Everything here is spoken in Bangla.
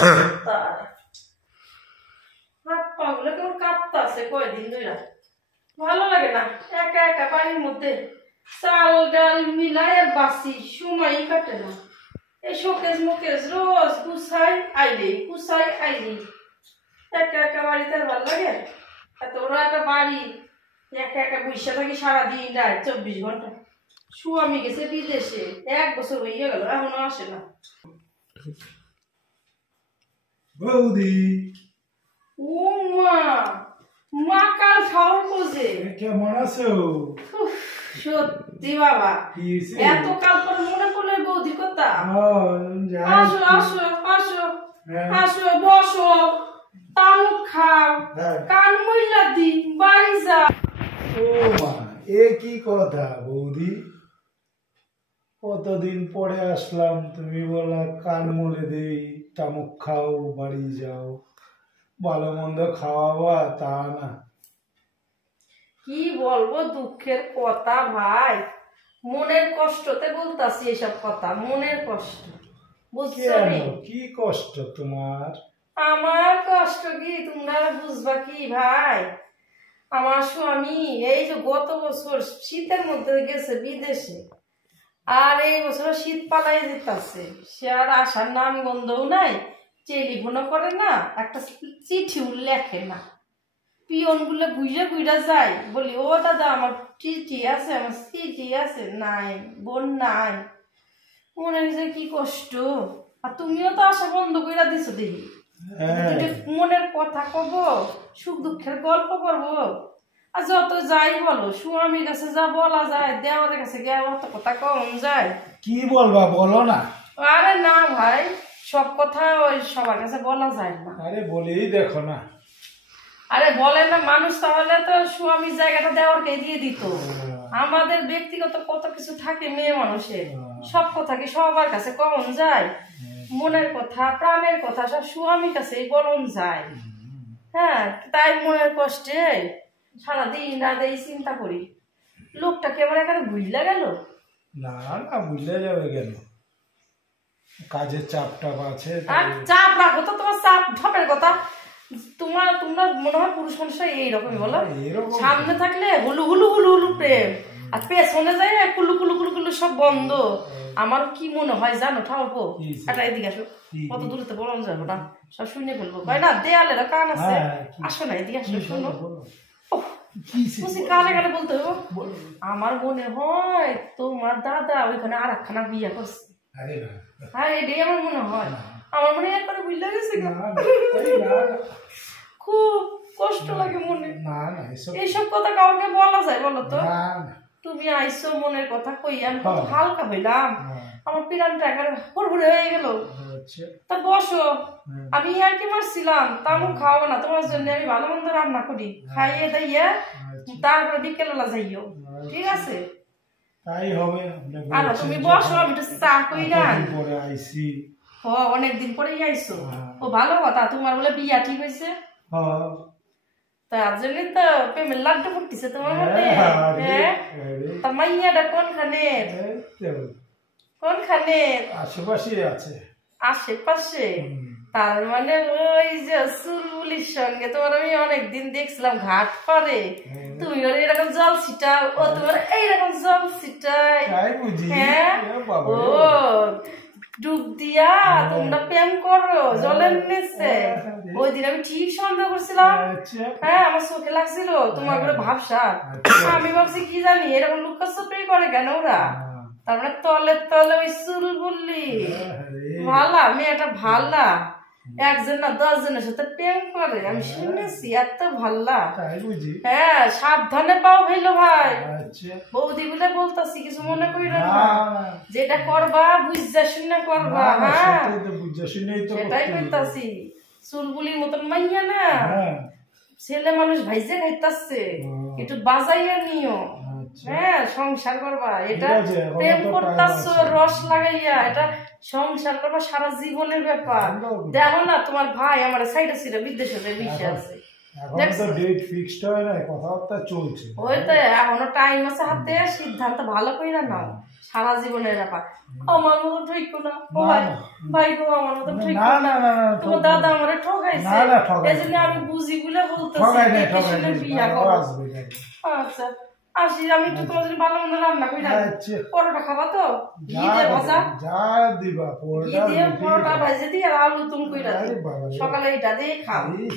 হাত পা গুলো কেমন কাঁপতাছে কয়দিন ধরে, ভালো লাগে না। একা একা বাড়ির মধ্যে চাল ডাল মিলাই আর বাসি, সময়ই কাটে না। এই শোকেস মুকেশ রোজ গুছাই আইলেই একা একা বাড়িতে আর ভালো লাগে। এত বড় একটা বাড়ি, একা একা বসে থাকি সারাদিন রাত 24 ঘন্টা। স্বামী গেছে বিদেশে, 1 বছর হয়ে গেল, এখনো আসে না। বৌদি, ও মা, মা কাল খাওয়ার খোঁজে। কেমন আছো? সত্যি বাবা, এত কাল পর মনে পড়লো বৌদির কথা। আসো আসো আসো আসো, বসো, তামুক খাও, কান মইলা দি, বাড়ি যা। ও মা, এ কি কথা বৌদি? কতদিন পরে আসলাম, তুমি বলা কান মলে দেই, তামুক খাও, বাড়ি যাও, ভালো মন্দ খাওয়াবা তা না। কি বলবো, দুঃখের কথা ভাই, মনের কষ্টতে বলতাছি এসব কথা, মনের কষ্ট, বুঝছো? কি কষ্ট তোমার? আমার কষ্ট কি তোমরা বুঝবা কি ভাই? আমার স্বামী এই যে গত বছর শীতের মধ্যে গেছে বিদেশে, আর এই বছর শীত পালাই যেতেছে, সে আর আসার নাম গন্ধও নাই, টেলিফোনও করে না, একটা চিঠিও লেখে না। পিয়ন গুলো গুইরা গুইরা যায়, বলি ও দাদা আমার চিঠি আছে, আমার চিঠি আছে, নাই বোন নাই। মনে হয়েছে কি কষ্ট। আর তুমিও তো আসা বন্ধ কইরা দিছো দেখি, মনের কথা কব, সুখ দুঃখের গল্প করবো। আর যত যাই বলো, স্বামীর কাছে যা বলা যায়, দেওয়ারের কাছে গিয়ে অত কথা কম যায়। কি বলবা বলো না। আরে না ভাই, সব কথা ওই সবার কাছে বলা যায় না। আরে বলেই দেখো না। আরে বলে না মানুষ, তাহলে তো স্বামীর জায়গাটা দেওয়ারকে দিয়ে দিত। আমাদের ব্যক্তিগত কত কিছু থাকে মেয়ে মানুষের, সব কথা কি সবার কাছে কমন যায়? মনের কথা প্রাণের কথা সব স্বামীর কাছে বলন যায়। হ্যাঁ, তাই মনের কষ্টে সারাদিন রাত এই চিন্তা করি, লোকটা কেমন এখানে ভুইলা গেল। না না, বুঝলে যাবে কেন, কাজের চাপটা আছে। আর চাপ রাখো তো, তোমার চাপ ঢপের কথা। তোমরা মনে হয় পুরুষ মানুষরা এইরকমই বলো, সামনে থাকলে হুলু হুলু হুলু হুলু প্রেম, আর পেছনে যাই কুলু কুলু কুলু কুলু সব বন্ধ। আমার কি মনে হয় জানো, ঠাউকো একটা এদিকে আসো, কত দূরতে বলন যাবো না, সব শুনে ফেলবো। কয় না দেয়ালের কান আছে, আসো না এদিকে আসো, শোনো। কানে কানে বলতে হবে। আমার মনে হয় তোমার দাদা ওইখানে আর একখানা বিয়ে করছে। হ্যাঁ, এটাই আমার মনে হয়। আমার মনে হয় একবারে বুঝলে গেছে, খুব কষ্ট লাগে মনে। এইসব কথা কাউকে বলা যায় বলো তো? তুমি আইসো মনের কথা কই, আমি কত হালকা হইলাম, আমার পিরানটা একেবারে হুড়হুড়ে হয়ে গেল। তা বসো, আমি আর কি মারছিলাম, তামুক খাওয়াবো না তোমার জন্য, আমি ভালো মন্দ রান্না করি, খাইয়ে দাইয়া তারপরে বিকেলবেলা যাইও, ঠিক আছে? তাই হবে। আর তুমি বসো, আমি তো চা কইরা আইছি। ও অনেকদিন পরেই আইসো, ও ভালো কথা। তোমার বলে বিয়া ঠিক হয়েছে, তার জন্য তো প্রেমের লাড্ডু ফুটতেছে তোমার মধ্যে। হ্যাঁ, তা মাইয়াটা কোনখানে? আশেপাশে আছে। আশেপাশে? তার মানে ওই যে চুলবুলির সঙ্গে তোমার আমি অনেকদিন দেখছিলাম ঘাট পারে, তুমি ওর এরকম জল ছিটাও, ও তোমার এইরকম জল ছিটাই। হ্যাঁ, ও ডুব দিয়া তোমরা প্রেম করো জলের নিচে। ওই দিন আমি ঠিক সন্দেহ করছিলাম, হ্যাঁ আমার চোখে লাগছিল তোমার করে ভাবসা। আমি ভাবছি কি জানি এরকম লুকাচুপি করে কেন ওরা, তার মানে তলে তলে ওই চুল বললি ভালা মেয়েটা ভালা, একজন না 10 জনের সাথে প্রেম করে, আমি শুনেছি এত ভাল্লা। হ্যাঁ, সাবধানে পাও হইলো ভাই, বৌদি বলে বলতাছি, কিছু মনে করি না, যেটা করবা বুঝা শুনে করবা। হ্যাঁ, সেটাই বলতাছি। চুলবুলির মতন মাইয়া না, ছেলে মানুষ ভাইজে খাইতাছে, একটু বাজাইয়া নিও। হ্যাঁ, সংসার করবা, এটা প্রেম করতাছো রস লাগাইয়া, এটা সংসার করবা সারা জীবনের ব্যাপার। দেখো না তোমার ভাই আমার সাইডে ছিল বিদেশে বিষে আছে, এখন তো ডেট ফিক্সড হয় না, কথাবার্তা চলছে। ওই তো এখনো টাইম আছে হাতে, সিদ্ধান্ত ভালো করে নাও, সারা জীবনের ব্যাপার। আমার মতো ঠিক না ও ভাই, ভাই গো আমার মতো ঠিক না না। না না না তোমার দাদা আমারে ঠকাইছে, না না ঠকাইছে, এজন্য আমি বুঝি বলে বলতেছি ঠকাই নাই দেখে ঠকাই শুনে নাই, বিয়া ও করো। আসবে না। আচ্ছা আসি, আমি একটু তোমার জন্য ভালো মন্দ রান্না করে রাখি। আচ্ছা পরোটা খাবা তো? ঘি যা দিয়ে ভাজা, যা দিবা ঘি পরোটা দিয়ে রুটি পরোটা ভাজে দিয়ে আর আলু তুমি কইরা আরে দিই, বাবা রে। সকালে এটা দিয়ে খাও। ইস,